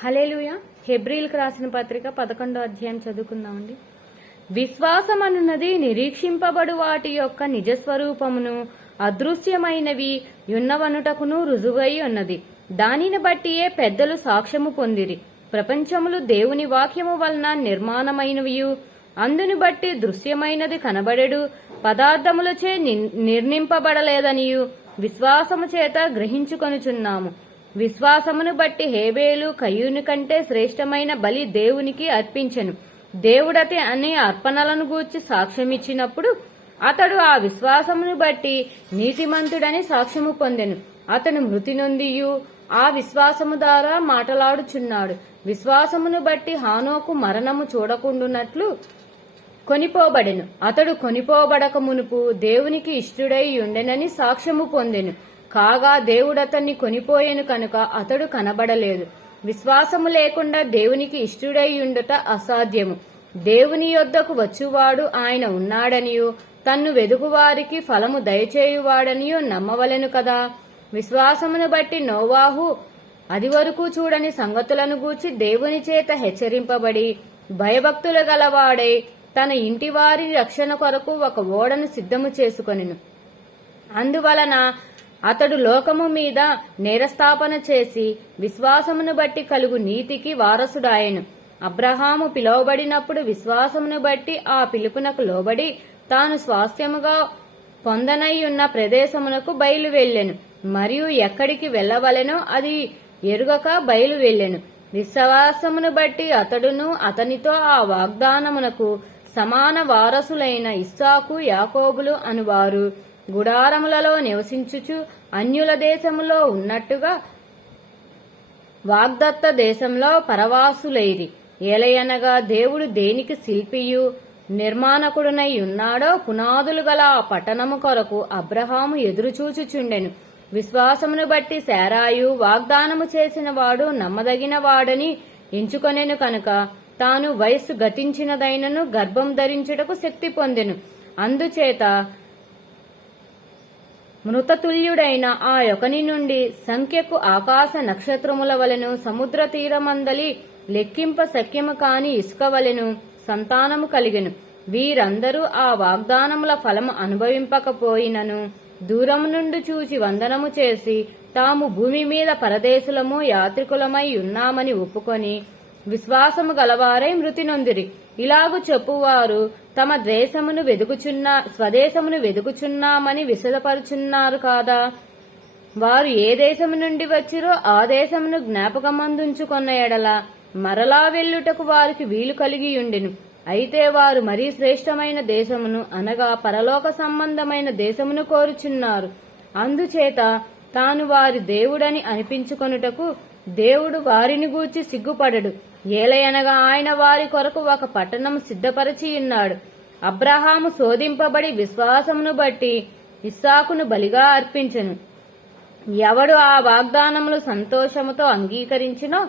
హల్లెలూయా. హెబ్రీలకు రాసిన పత్రిక 11వ అధ్యాయం చదువుకుందామండి. విశ్వాసం అనున్నది నిరీక్షింపబడు వాటి యొక్క నిజస్వరూపమును అదృశ్యమైనవి యున్నవనుటకును రుజువై ఉన్నది. దానిని బట్టియే పెద్దలు సాక్ష్యము పొందిరి. ప్రపంచములు దేవుని వాక్యము వలన నిర్మాణమైనవియు అందుని బట్టి దృశ్యమైనది కనబడెడు పదార్థములచే నిర్మింపబడలేదనియు విశ్వాసము చేత గ్రహించుకొనుచున్నాము. విశ్వాసమును బట్టి హేబేలు కయ్యూని కంటే శ్రేష్టమైన బలి దేవునికి అర్పించెను. దేవుడతే అనే అర్పణలను గూర్చి సాక్ష్యమిచ్చినప్పుడు అతడు ఆ విశ్వాసమును బట్టి నీతిమంతుడని సాక్ష్యము పొందెను. అతడు మృతి నొందియు ఆ విశ్వాసము ద్వారా మాటలాడుచున్నాడు. విశ్వాసమును బట్టి హానోకు మరణము చూడకుండునట్లు కొనిపోబడెను. అతడు కొనిపోబడక మునుపు దేవునికి ఇష్టుడై ఉండెనని సాక్ష్యము పొందెను. కాగా దేవుడతన్ని కొనిపోయెను కనుక అతడు కనబడలేదు. విశ్వాసము లేకుండా దేవునికి ఇష్టుడై ఉండుట అసాధ్యము. దేవుని యొద్దకు వచ్చువాడు ఆయన ఉన్నాడనియు తన్ను వెదుకువారికి ఫలము దయచేయువాడనియు నమ్మవలెను కదా. విశ్వాసమును బట్టి నోవాహు అది వరకు చూడని సంగతులను గూర్చి దేవుని చేత హెచ్చరింపబడి భయభక్తులు గలవాడై తన ఇంటి వారి రక్షణ కొరకు ఒక ఓడను సిద్ధము చేసుకొనెను. అందువలన అతడు లోకము మీద నేరస్థాపన చేసి విశ్వాసమును బట్టి కలుగు నీతికి వారసుడాయెను. అబ్రహాము పిలువబడినప్పుడు విశ్వాసమును బట్టి ఆ పిలుపునకు లోబడి తాను స్వాస్థ్యముగా పొందనయ్యున్న ప్రదేశమునకు బయలు వెళ్ళెను. మరియు ఎక్కడికి వెళ్ళవలెనో అది ఎరుగక బయలు వెళ్ళెను. విశ్వాసమును బట్టి అతడును అతనితో ఆ వాగ్దానమునకు సమాన వారసులైన ఇస్సాకు యాకోబులు అనువారు గుడారములలో నివసించుచు అన్యుల దేశములో ఉన్నట్టుగా వాగ్దత్త దేశంలో పరవాసులైరి. ఏలయనగా దేవుడు దేనికి శిల్పియు నిర్మాణకుడునై ఉన్నాడో పునాదులు గల ఆ పట్టణము కొరకు అబ్రహాము ఎదురుచూచుచుండెను. విశ్వాసమును బట్టి శారాయు వాగ్దానము చేసిన వాడు నమ్మదగిన వాడని ఎంచుకొనెను కనుక తాను వయస్సు గతించినదైనను గర్భం ధరించుటకు శక్తి పొందెను. అందుచేత మృతతుల్యుడైన ఆ యొకని నుండి సంఖ్యకు ఆకాశ నక్షత్రముల వలెను సముద్ర తీరమందలి లెక్కింప శక్యము కాని ఇసుక వలెను సంతానము కలిగెను. వీరందరూ ఆ వాగ్దానముల ఫలము అనుభవింపకపోయినను దూరము నుండి చూచి వందనము చేసి తాము భూమి మీద పరదేశులము యాత్రికులమై ఉన్నామని ఒప్పుకొని విశ్వాసము గలవారై మృతి నొందిరి. ఇలాగు చెప్పువారు తమ స్వదేశమును వెదుకుచున్నామని విశదపరుచున్నారు కాదా. వారు ఏ దేశము నుండి వచ్చిరో ఆ దేశమును జ్ఞాపకమందుంచుకొన్న ఎడల మరలా వెళ్ళుటకు వారికి వీలు కలిగియుండెను. అయితే వారు మరీ శ్రేష్టమైన దేశమును అనగా పరలోక సంబంధమైన దేశమును కోరుచున్నారు. అందుచేత తాను వారి దేవుడని అనిపించుకొనుటకు దేవుడు వారిని గూర్చి సిగ్గుపడడు. ఏలయనగా ఆయన వారి కొరకు ఒక పట్టణము సిద్ధపరచియున్నాడు. అబ్రహాము శోధింపబడి విశ్వాసమును బట్టి ఇస్సాకును బలిగా అర్పించెను. ఎవడు ఆ వాగ్దానములు సంతోషముతో అంగీకరించినో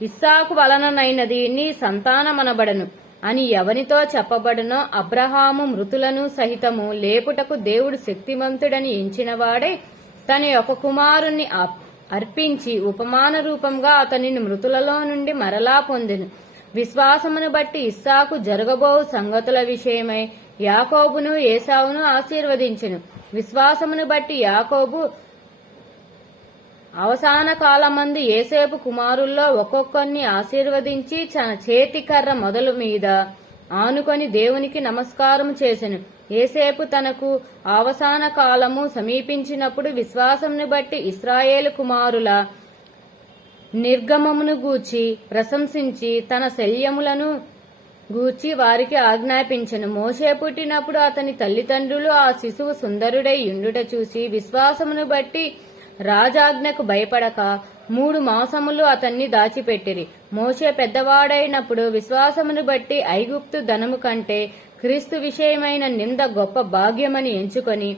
ఇస్సాకు వలననైనది నీ సంతానమనబడను అని ఎవనితో చెప్పబడునో అబ్రహాము మృతులను సహితము లేపుటకు దేవుడు శక్తిమంతుడని ఎంచినవాడే తన యొక్క కుమారుణ్ణి అర్పించి ఉపమాన రూపంగా అతనిని మృతులలో నుండి మరలా పొందెను. విశ్వాసమును బట్టి ఇస్సాకు జరగబోవు సంగతుల విషయమై యాకోబును ఏసావును ఆశీర్వదించెను. విశ్వాసమును బట్టి యాకోబు అవసాన కాలమందు ఏసేపు కుమారుల్లో ఒక్కొక్కరిని ఆశీర్వదించి తన చేతి కర్ర మొదలు మీద ఆనుకొని దేవునికి నమస్కారం చేసెను. ఏసేపు తనకు అవసాన కాలము సమీపించినప్పుడు విశ్వాసమును బట్టి ఇశ్రాయేలు కుమారుల నిర్గమమును గూర్చి ప్రశంసించి తన శల్యములను గూర్చి వారికి ఆజ్ఞాపించెను. మోషే పుట్టినప్పుడు అతని తల్లిదండ్రులు ఆ శిశువు సుందరుడై యుండుట చూసి విశ్వాసమును బట్టి రాజాజ్ఞకు భయపడక 3 మాసములు అతన్ని దాచిపెట్టిరి. మోషే పెద్దవాడైనప్పుడు విశ్వాసమును బట్టి ఐగుప్తు ధనము కంటే క్రీస్తు విషయమైన నింద గొప్ప భాగ్యమని ఎంచుకొని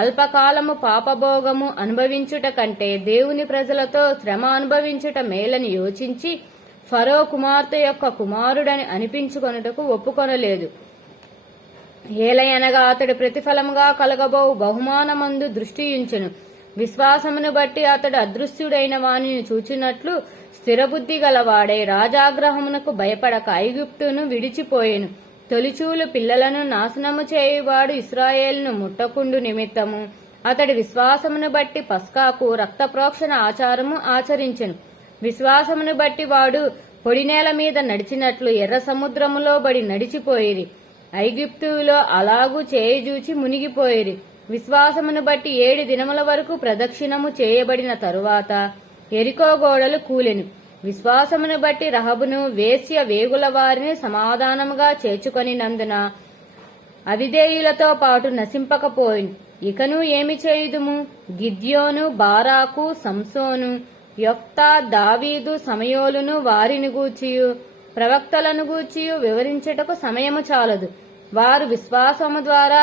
అల్పకాలము పాపభోగము అనుభవించుట కంటే దేవుని ప్రజలతో శ్రమ అనుభవించుట మేలని యోచించి ఫరో కుమార్తె యొక్క కుమారుడని అనిపించుకొనుటకు ఒప్పుకొనలేదు. ఏలయనగా అతడు ప్రతిఫలముగా కలగబోవు బహుమానమందు దృష్టియుంచెను. విశ్వాసమును బట్టి అతడు అదృశ్యుడైన వానిని చూచినట్లు స్థిరబుద్ధి గలవాడై రాజాగ్రహమునకు భయపడక ఐగుప్తును విడిచిపోయెను. తొలిచూలు పిల్లలను నాశనము చేయువాడు ఇశ్రాయేలును ముట్టకుండు నిమిత్తము అతడి విశ్వాసమును బట్టి పస్కాకు రక్తప్రోక్షణ ఆచారము ఆచరించెను. విశ్వాసమును బట్టి వాడు పొడినేల మీద నడిచినట్లు ఎర్ర సముద్రములో బడి నడిచిపోయిరి. ఐగుప్తులో అలాగూ చేయజూచి మునిగిపోయిరి. విశ్వాసమును బట్టి 7 దినముల వరకు ప్రదక్షిణము చేయబడిన తరువాత ఎరికో గోడలు కూలెను. విశ్వాసమును బట్టి రహబును వేశ్య వేగుల వారిని సమాధానముగా చేర్చుకొనినందున అవిధేయులతో పాటు నశింపకపోయింది. ఇకను ఏమి చేయుదుము? గిద్యోను, బారాకు, సంసోను, యొఫ్తా, దావీదు, సమయోలును వారిని గూర్చియు ప్రవక్తలను గూర్చియు వివరించుటకు సమయము చాలదు. వారు విశ్వాసము ద్వారా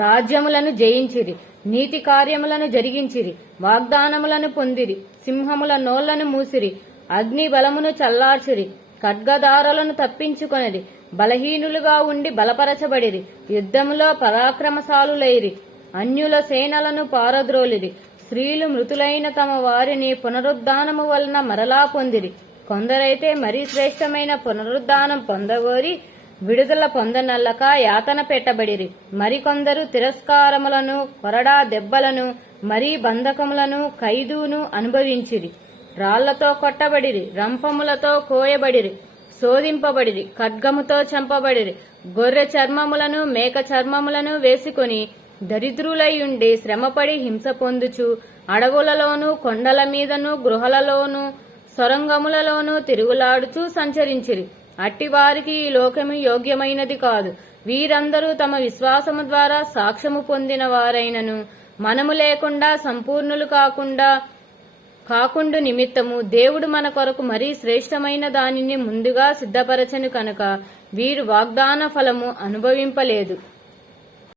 రాజ్యములను జయించిరి, నీతి కార్యములను జరిగించిరి, వాగ్దానములను పొందిరి, సింహముల నోళ్లను మూసిరి, అగ్ని బలమును చల్లార్చిరి, ఖడ్గదారులను తప్పించుకొనిరి, బలహీనులుగా ఉండి బలపరచబడిరి, యుద్ధములో పరాక్రమశాలులైరి, అన్యుల సేనలను పారద్రోలిరి, స్త్రీలు మృతులైన తమ వారిని పునరుద్ధానము వలన మరలా పొందిరి. కొందరైతే మరీ శ్రేష్టమైన పునరుద్ధానం పొందగోరి విడుదల పొందనల్లక యాతన పెట్టబడిరి. మరికొందరు తిరస్కారములను, కొరడా దెబ్బలను, మరీ బంధకములను, ఖైదును అనుభవించిరి. రాళ్లతో కొట్టబడిరి, రంపములతో కోయబడిరి, శోధింపబడిరి, ఖడ్గముతో చంపబడిరి. గొర్రె చర్మములను, మేక చర్మములను వేసుకుని దరిద్రులయుండి శ్రమపడి హింస పొందుచు అడవులలోనూ, కొండల మీదను, గృహలలోనూ, సొరంగములలోనూ తిరుగులాడుచూ సంచరించిరి. అట్టివారికి ఈ లోకము యోగ్యమైనది కాదు. వీరందరూ తమ విశ్వాసము ద్వారా సాక్ష్యము పొందిన వారైనను మనము లేకుండా సంపూర్ణులు కాకుండు నిమిత్తము దేవుడు మన కొరకు మరీ శ్రేష్టమైన దానిని ముందుగా సిద్ధపరచెను కనుక వీరు వాగ్దాన ఫలము అనుభవింపలేదు.